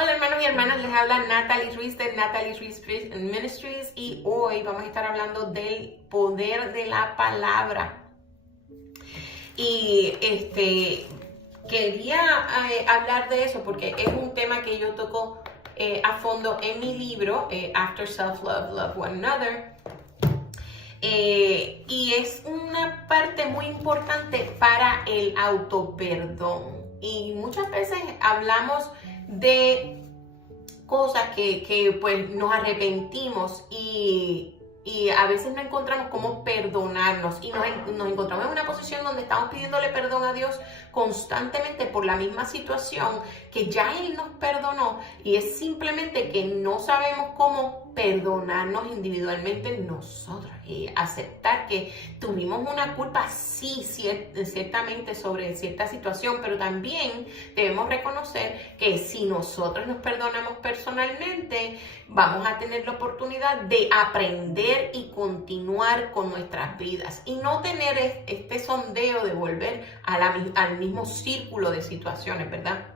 Hola hermanos y hermanas, les habla Natalie Ruiz de Natalie Ruiz Ministries y hoy vamos a estar hablando del poder de la palabra. Y quería hablar de eso porque es un tema que yo toco a fondo en mi libro, After Self-Love, Love One Another. Y es una parte muy importante para el autoperdón. Y muchas veces hablamos de cosas que pues nos arrepentimos y a veces no encontramos cómo perdonarnos y nos encontramos en una posición donde estamos pidiéndole perdón a Dios constantemente por la misma situación que ya Él nos perdonó, y es simplemente que no sabemos cómo perdonarnos individualmente nosotros y aceptar que tuvimos una culpa, sí, ciertamente sobre cierta situación, pero también debemos reconocer que si nosotros nos perdonamos personalmente, vamos a tener la oportunidad de aprender y continuar con nuestras vidas y no tener este sondeo de volver al mismo círculo de situaciones, ¿verdad?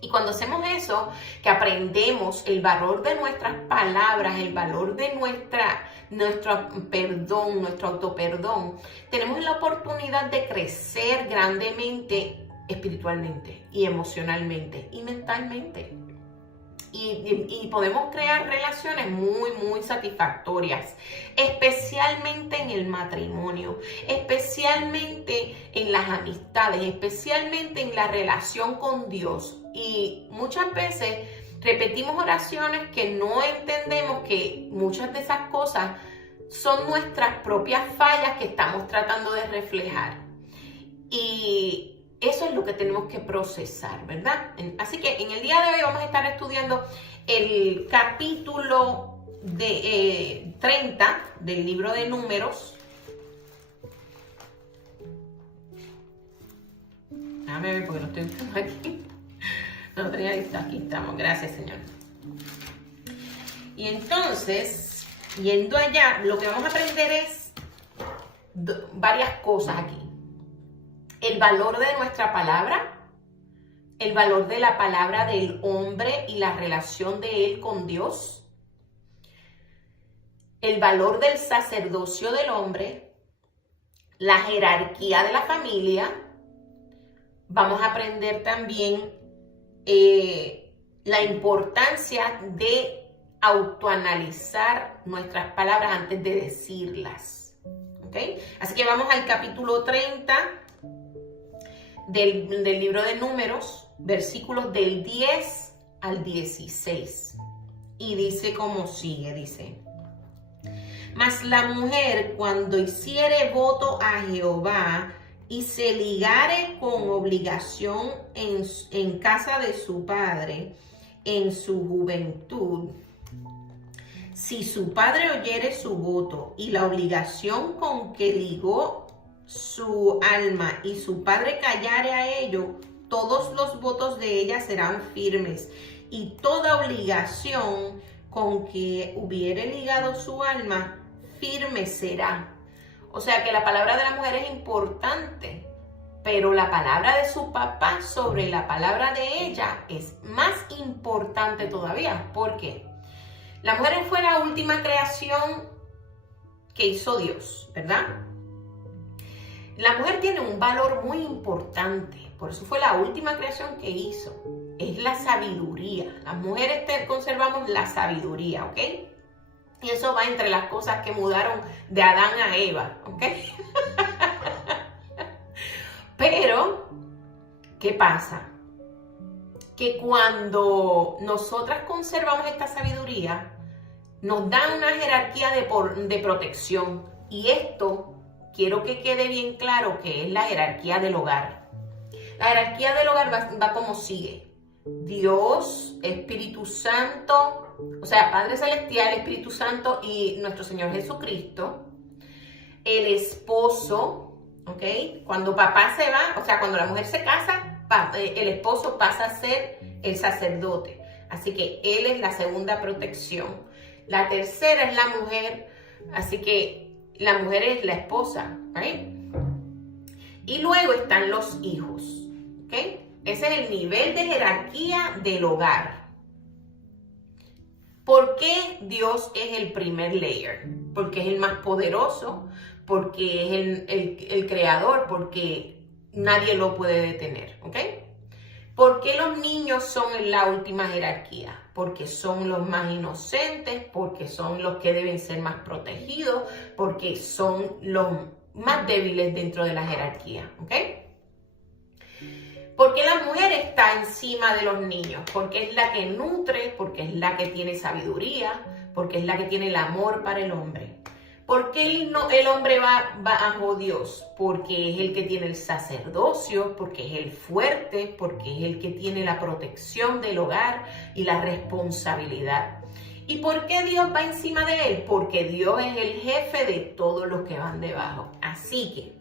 Y cuando hacemos eso, que aprendemos el valor de nuestras palabras, el valor de nuestro perdón, nuestro autoperdón, tenemos la oportunidad de crecer grandemente espiritualmente y emocionalmente y mentalmente. Y podemos crear relaciones muy satisfactorias, especialmente en el matrimonio, especialmente en las amistades, especialmente en la relación con Dios. Y muchas veces repetimos oraciones que no entendemos que muchas de esas cosas son nuestras propias fallas que estamos tratando de reflejar. Y eso es lo que tenemos que procesar, ¿verdad? Así que en el día de hoy vamos a estar estudiando el capítulo 30 del libro de Números. Déjame ver porque lo estoy buscando aquí. No tenía listo, aquí estamos. Gracias, Señor. Y entonces, yendo allá, lo que vamos a aprender es varias cosas aquí. El valor de nuestra palabra, el valor de la palabra del hombre y la relación de él con Dios, el valor del sacerdocio del hombre, la jerarquía de la familia. Vamos a aprender también la importancia de autoanalizar nuestras palabras antes de decirlas. ¿Okay? Así que vamos al capítulo 30 del libro de Números, versículos del 10 al 16. Y dice como sigue, dice: Mas la mujer, cuando hiciere voto a Jehová y se ligare con obligación en casa de su padre en su juventud, si su padre oyere su voto y la obligación con que ligó su alma y su padre callare a ello, todos los votos de ella serán firmes, y toda obligación con que hubiere ligado su alma firme será. O sea que la palabra de la mujer es importante, pero la palabra de su papá sobre la palabra de ella es más importante todavía. ¿Por qué? La mujer fue la última creación que hizo Dios, ¿verdad? La mujer tiene un valor muy importante, por eso fue la última creación que hizo. Es la sabiduría. Las mujeres conservamos la sabiduría, ¿ok? Y eso va entre las cosas que mudaron de Adán a Eva, ¿ok? Pero, ¿qué pasa? Que cuando nosotras conservamos esta sabiduría, nos dan una jerarquía de protección. Y esto quiero que quede bien claro que es la jerarquía del hogar. La jerarquía del hogar va como sigue: Dios, Espíritu Santo, o sea, Padre Celestial, Espíritu Santo y nuestro Señor Jesucristo. El esposo, ¿ok? Cuando papá se va, o sea, cuando la mujer se casa, el esposo pasa a ser el sacerdote. Así que él es la segunda protección. La tercera es la mujer, así que la mujer es la esposa, ¿right? Y luego están los hijos, ¿ok? Ese es el nivel de jerarquía del hogar. ¿Por qué Dios es el primer layer? Porque es el más poderoso, porque es el creador, porque nadie lo puede detener, ¿ok? ¿Por qué los niños son en la última jerarquía? Porque son los más inocentes, porque son los que deben ser más protegidos, porque son los más débiles dentro de la jerarquía, ¿ok? ¿Por qué la mujer está encima de los niños? Porque es la que nutre, porque es la que tiene sabiduría, porque es la que tiene el amor para el hombre. ¿Por qué el hombre va bajo Dios? Porque es el que tiene el sacerdocio, porque es el fuerte, porque es el que tiene la protección del hogar y la responsabilidad. ¿Y por qué Dios va encima de él? Porque Dios es el jefe de todos los que van debajo. Así que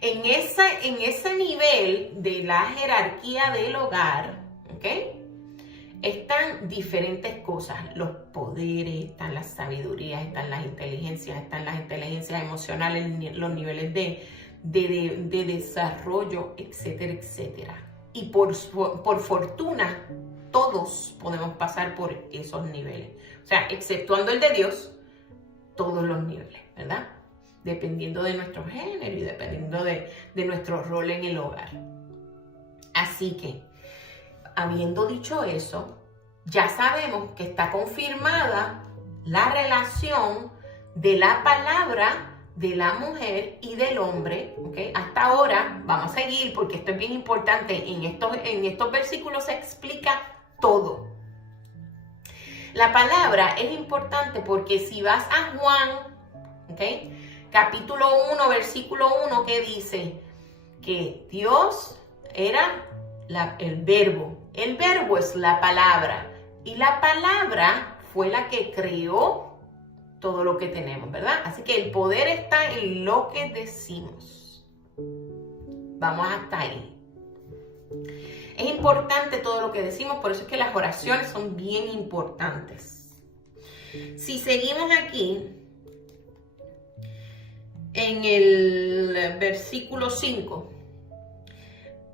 en ese nivel de la jerarquía del hogar, ¿ok? Están diferentes cosas, los poderes, están las sabidurías, están las inteligencias emocionales, los niveles de desarrollo, etcétera, etcétera. Y por fortuna, todos podemos pasar por esos niveles. O sea, exceptuando el de Dios, todos los niveles, ¿verdad? Dependiendo de nuestro género y dependiendo de nuestro rol en el hogar. Así que, habiendo dicho eso, ya sabemos que está confirmada la relación de la palabra de la mujer y del hombre, ¿ok? Hasta ahora, vamos a seguir porque esto es bien importante, en estos versículos se explica todo. La palabra es importante porque si vas a Juan, ¿ok? Capítulo 1, versículo 1, que dice que Dios era el verbo. El verbo es la palabra. Y la palabra fue la que creó todo lo que tenemos, ¿verdad? Así que el poder está en lo que decimos. Vamos hasta ahí. Es importante todo lo que decimos, por eso es que las oraciones son bien importantes. Si seguimos aquí, en el versículo 5,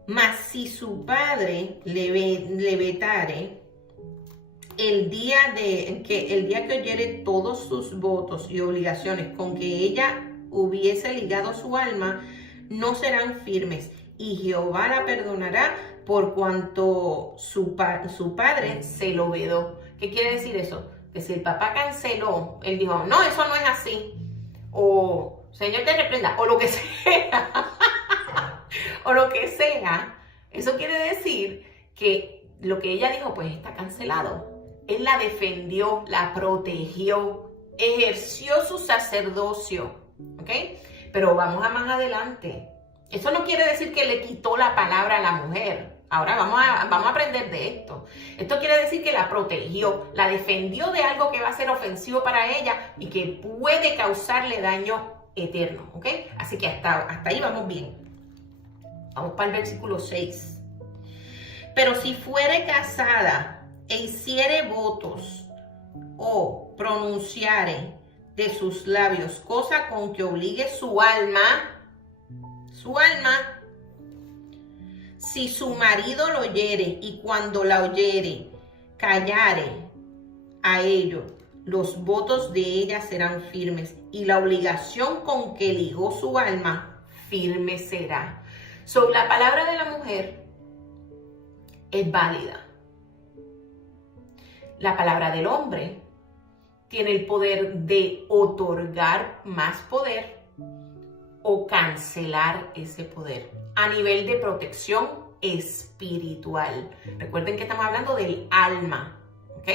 mas si su padre le vetare, el día que oyere todos sus votos y obligaciones con que ella hubiese ligado su alma, no serán firmes, y Jehová la perdonará por cuanto su padre se lo vedó. ¿Qué quiere decir eso? Que si el papá canceló, él dijo, no, eso no es así, o Señor te reprenda, o lo que sea, o lo que sea, eso quiere decir que lo que ella dijo, pues está cancelado. Él la defendió, la protegió, ejerció su sacerdocio, ¿ok? Pero vamos a más adelante. Eso no quiere decir que le quitó la palabra a la mujer. Ahora vamos a aprender de esto. Esto quiere decir que la protegió, la defendió de algo que va a ser ofensivo para ella y que puede causarle daño eterno, ¿ok? Así que hasta ahí vamos bien. Vamos para el versículo 6. Pero si fuere casada e hiciere votos o pronunciare de sus labios cosa con que obligue su alma, si su marido lo oyere y cuando la oyere callare a ello, los votos de ella serán firmes y la obligación con que ligó su alma firme será. La palabra de la mujer es válida. La palabra del hombre tiene el poder de otorgar más poder o cancelar ese poder a nivel de protección espiritual. Recuerden que estamos hablando del alma, ¿ok?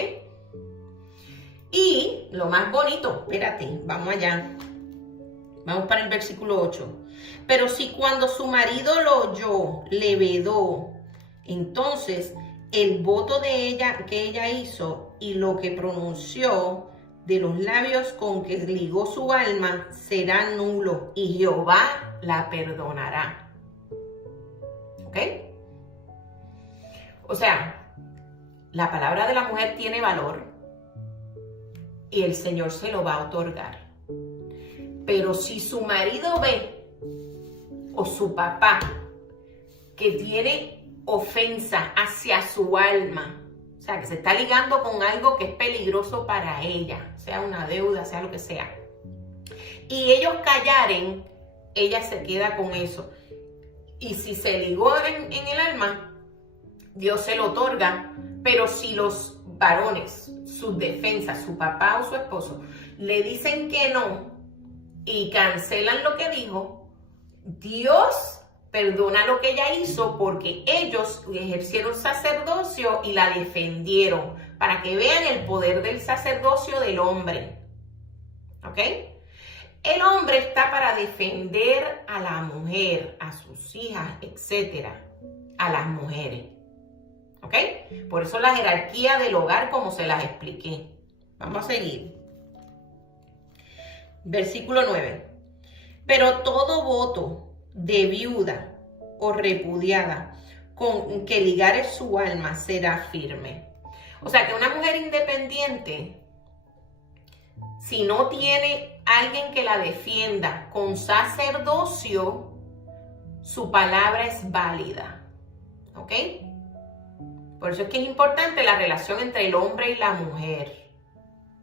Y lo más bonito, espérate, vamos allá. Vamos para el versículo 8. Pero si cuando su marido lo oyó, le vedó, entonces el voto de ella que ella hizo y lo que pronunció de los labios con que ligó su alma será nulo y Jehová la perdonará. ¿Ok? O sea, la palabra de la mujer tiene valor y el Señor se lo va a otorgar. Pero si su marido ve o su papá que tiene ofensa hacia su alma, O sea, que se está ligando con algo que es peligroso para ella, sea una deuda, sea lo que sea. Y ellos callaren, ella se queda con eso. Y si se ligó en el alma, Dios se lo otorga. Pero si los varones, sus defensas, su papá o su esposo, le dicen que no y cancelan lo que dijo, Dios perdona lo que ella hizo porque ellos ejercieron sacerdocio y la defendieron, para que vean el poder del sacerdocio del hombre. ¿Ok? El hombre está para defender a la mujer, a sus hijas, etcétera, a las mujeres. ¿Ok? Por eso la jerarquía del hogar, como se las expliqué. Vamos a seguir. Versículo 9. Pero todo voto de viuda o repudiada con que ligare su alma será firme. O sea que una mujer independiente, si no tiene alguien que la defienda con sacerdocio, su palabra es válida. ¿Ok? Por eso es que es importante la relación entre el hombre y la mujer.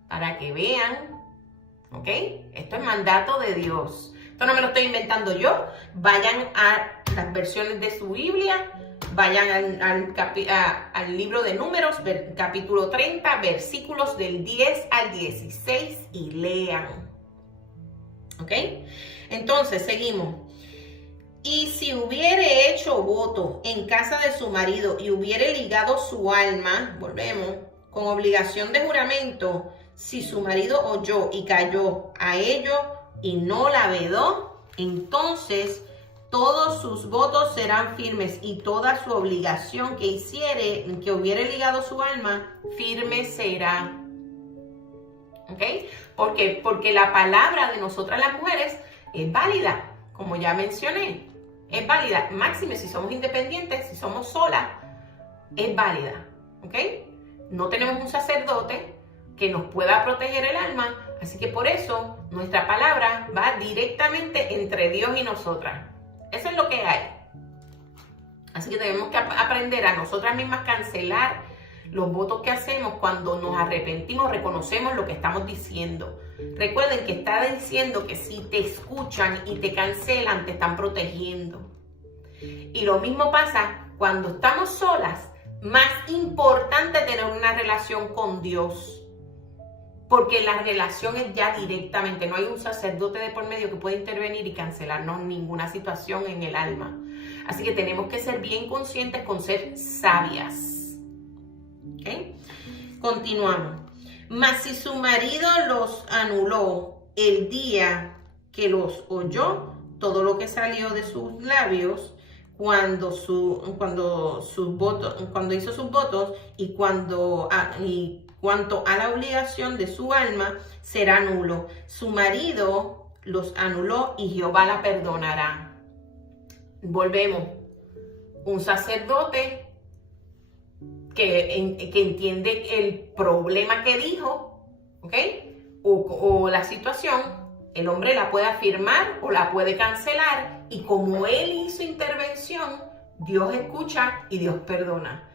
Para que vean, ¿ok? Esto es mandato de Dios. Esto no me lo estoy inventando yo. Vayan a las versiones de su Biblia. Vayan al libro de Números, capítulo 30, versículos del 10 al 16 y lean. ¿Ok? Entonces, seguimos. Y si hubiere hecho voto en casa de su marido y hubiere ligado su alma, volvemos, con obligación de juramento, si su marido oyó y cayó a ello y no la vedó, entonces todos sus votos serán firmes y toda su obligación que hiciere, que hubiere ligado su alma, firme será. ¿Ok? ¿Por qué? Porque la palabra de nosotras las mujeres es válida, como ya mencioné. Es válida, máxime si somos independientes, si somos solas, es válida, ¿ok? No tenemos un sacerdote que nos pueda proteger el alma, así que por eso nuestra palabra va directamente entre Dios y nosotras. Eso es lo que hay. Así que tenemos que aprender a nosotras mismas cancelar los votos que hacemos cuando nos arrepentimos, reconocemos lo que estamos diciendo. Recuerden que está diciendo que si te escuchan y te cancelan, te están protegiendo. Y lo mismo pasa cuando estamos solas. Más importante tener una relación con Dios. Porque la relación es ya directamente. No hay un sacerdote de por medio que pueda intervenir y cancelarnos ninguna situación en el alma. Así que tenemos que ser bien conscientes con ser sabias. ¿Okay? Continuamos. Mas si su marido los anuló el día que los oyó, todo lo que salió de sus labios, cuando hizo sus votos y cuanto a la obligación de su alma, será nulo. Su marido los anuló y Jehová la perdonará. Volvemos. Un sacerdote que entiende el problema que dijo, ¿ok? O la situación, el hombre la puede afirmar o la puede cancelar, y como él hizo intervención, Dios escucha y Dios perdona.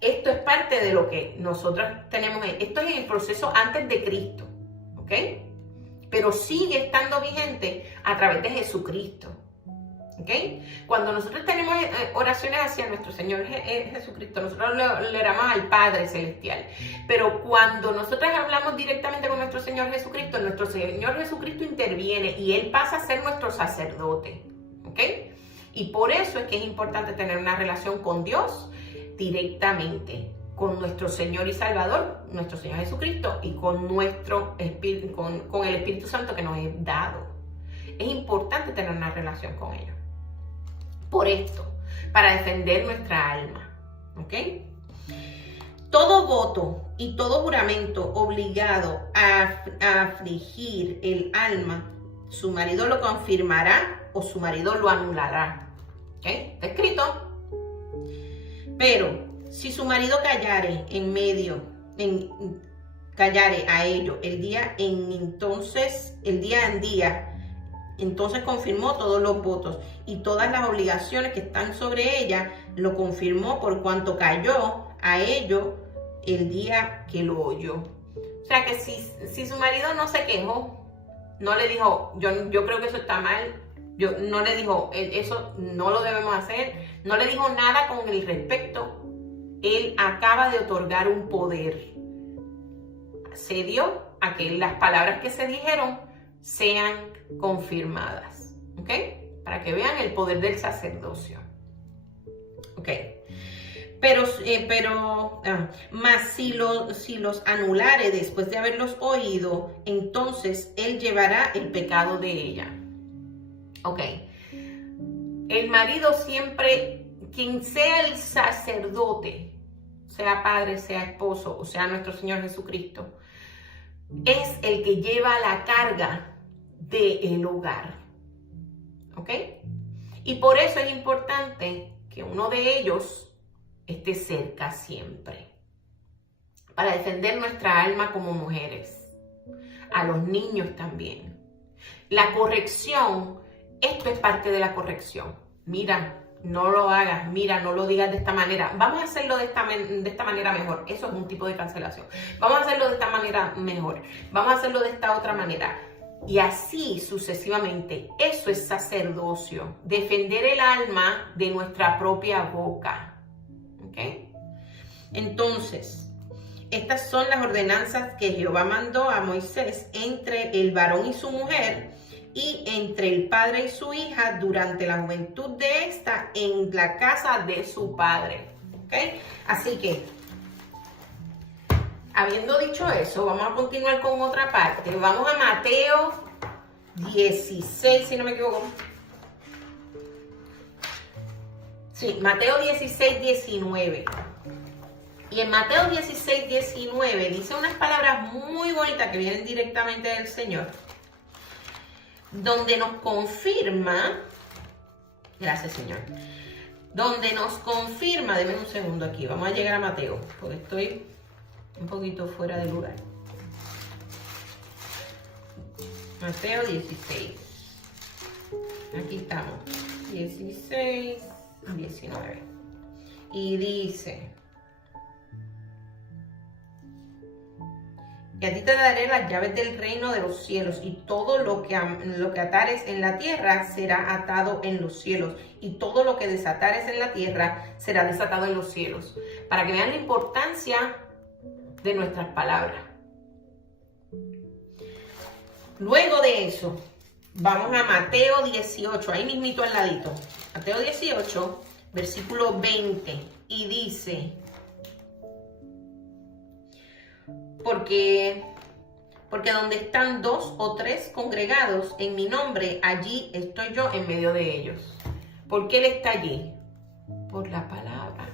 Esto es parte de lo que nosotros tenemos. Esto es en el proceso antes de Cristo, ¿ok? Pero sigue estando vigente a través de Jesucristo. ¿Ok? Cuando nosotros tenemos oraciones hacia nuestro Señor Jesucristo, nosotros le oramos al Padre Celestial. Pero cuando nosotros hablamos directamente con nuestro Señor Jesucristo, nuestro Señor Jesucristo interviene y Él pasa a ser nuestro sacerdote. ¿Ok? Y por eso es que es importante tener una relación con Dios directamente, con nuestro Señor y Salvador, nuestro Señor Jesucristo, y con nuestro Espíritu, con el Espíritu Santo que nos es dado. Es importante tener una relación con ellos. Por esto, para defender nuestra alma, ¿ok? Todo voto y todo juramento obligado a afligir el alma, su marido lo confirmará o su marido lo anulará, ¿ok? Está escrito. Pero si su marido callare callare a ello el día en día, entonces confirmó todos los votos y todas las obligaciones que están sobre ella, lo confirmó por cuanto cayó a ello el día que lo oyó. O sea que si su marido no se quejó, no le dijo, yo creo que eso está mal, no le dijo, eso no lo debemos hacer, no le dijo nada con el respecto, él acaba de otorgar un poder. Se dio a que las palabras que se dijeron sean confirmadas, ¿ok? Para que vean el poder del sacerdocio, ¿ok? Mas si los anulare después de haberlos oído, entonces él llevará el pecado de ella. Ok. El marido siempre, quien sea el sacerdote, sea padre, sea esposo, o sea nuestro Señor Jesucristo, es el que lleva la carga del hogar. ¿Ok? Y por eso es importante que uno de ellos esté cerca siempre, para defender nuestra alma como mujeres, a los niños también. La corrección, esto es parte de la corrección. Mira, no lo hagas, mira, no lo digas de esta manera. Vamos a hacerlo de esta manera mejor. Eso es un tipo de cancelación. Vamos a hacerlo de esta manera mejor. Vamos a hacerlo de esta otra manera. Y así sucesivamente. Eso es sacerdocio. Defender el alma de nuestra propia boca. ¿Ok? Entonces, estas son las ordenanzas que Jehová mandó a Moisés entre el varón y su mujer y entre el padre y su hija durante la juventud de esta en la casa de su padre. ¿Ok? Así que, habiendo dicho eso, vamos a continuar con otra parte. Vamos a Mateo 16, si no me equivoco. Sí, Mateo 16, 19. Y en Mateo 16, 19 dice unas palabras muy bonitas que vienen directamente del Señor, donde nos confirma, gracias Señor, donde nos confirma, denme un segundo aquí, vamos a llegar a Mateo, porque estoy un poquito fuera de lugar. Mateo 16. Aquí estamos. 16, 19. Y dice: y a ti te daré las llaves del reino de los cielos, y todo lo que atares en la tierra será atado en los cielos, y todo lo que desatares en la tierra será desatado en los cielos. Para que vean la importancia de nuestras palabras. Luego de eso, vamos a Mateo 18, ahí mismito al ladito. Mateo 18, versículo 20, y dice: Porque donde están 2 o 3 congregados en mi nombre, allí estoy yo en medio de ellos. ¿Por qué Él está allí? Por la palabra.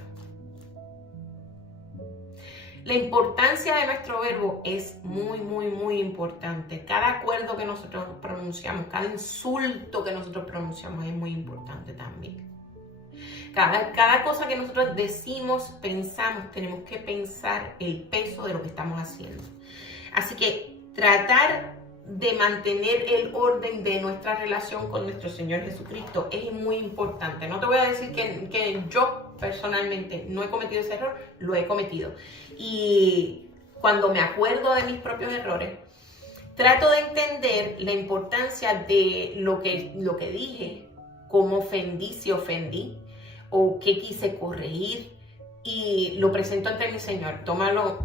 La importancia de nuestro verbo es muy, muy, muy importante. Cada acuerdo que nosotros pronunciamos, cada insulto que nosotros pronunciamos es muy importante también. Cada cosa que nosotros decimos, pensamos, tenemos que pensar el peso de lo que estamos haciendo. Así que tratar de mantener el orden de nuestra relación con nuestro Señor Jesucristo es muy importante. No te voy a decir que yo personalmente no he cometido ese error, lo he cometido. Y cuando me acuerdo de mis propios errores, trato de entender la importancia de lo que dije, cómo ofendí, si ofendí, o qué quise corregir, y lo presento ante mi Señor. Tómalo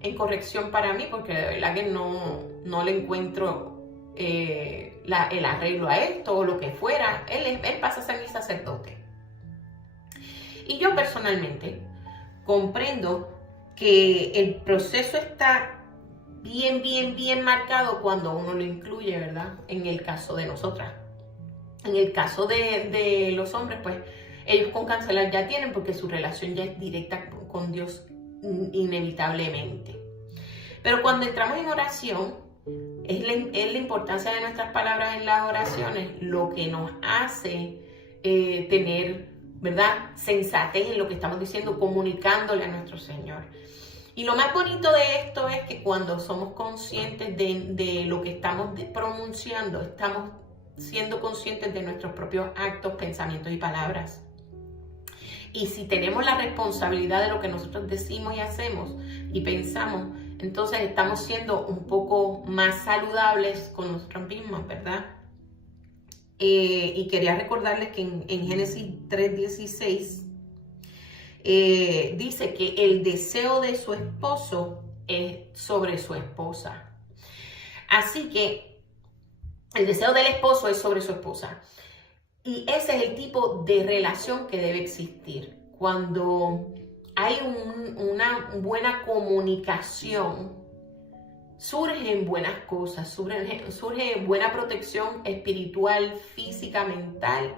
en corrección para mí, porque de verdad que no le encuentro el arreglo a esto o lo que fuera. Él pasa a ser mi sacerdote. Y yo personalmente comprendo que el proceso está bien marcado cuando uno lo incluye, ¿verdad? En el caso de nosotras. En el caso de los hombres, pues ellos con cancelar ya tienen, porque su relación ya es directa con Dios inevitablemente. Pero cuando entramos en oración, es la importancia de nuestras palabras en las oraciones lo que nos hace tener, ¿verdad?, sensatez en lo que estamos diciendo, comunicándole a nuestro Señor. Y lo más bonito de esto es que cuando somos conscientes de lo que estamos pronunciando, estamos siendo conscientes de nuestros propios actos, pensamientos y palabras. Y si tenemos la responsabilidad de lo que nosotros decimos y hacemos y pensamos, entonces estamos siendo un poco más saludables con nosotros mismos, ¿verdad? Y quería recordarles que en Génesis 3:16 dice que el deseo de su esposo es sobre su esposa. Así que el deseo del esposo es sobre su esposa. Y ese es el tipo de relación que debe existir. Cuando hay una buena comunicación, surgen buenas cosas, surge buena protección espiritual, física, mental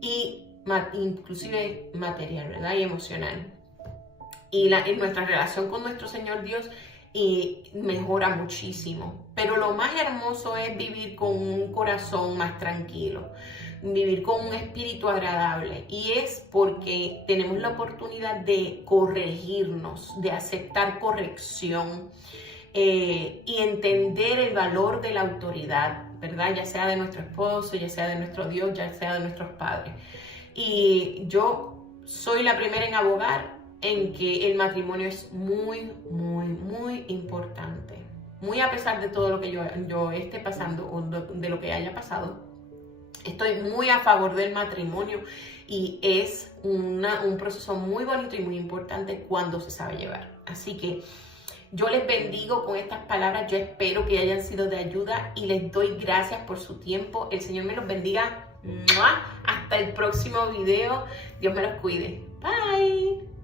y inclusive material, ¿verdad? Y emocional. Y nuestra relación con nuestro Señor Dios mejora muchísimo. Pero lo más hermoso es vivir con un corazón más tranquilo, vivir con un espíritu agradable. Y es porque tenemos la oportunidad de corregirnos, de aceptar corrección y entender el valor de la autoridad, ¿verdad? Ya sea de nuestro esposo, ya sea de nuestro Dios, ya sea de nuestros padres. Y yo soy la primera en abogar en que el matrimonio es muy, muy, muy importante. Muy a pesar de todo lo que yo esté pasando o de lo que haya pasado, estoy muy a favor del matrimonio y es un proceso muy bonito y muy importante cuando se sabe llevar. Así que yo les bendigo con estas palabras. Yo espero que hayan sido de ayuda y les doy gracias por su tiempo. El Señor me los bendiga. ¡Mua! Hasta el próximo video. Dios me los cuide. Bye.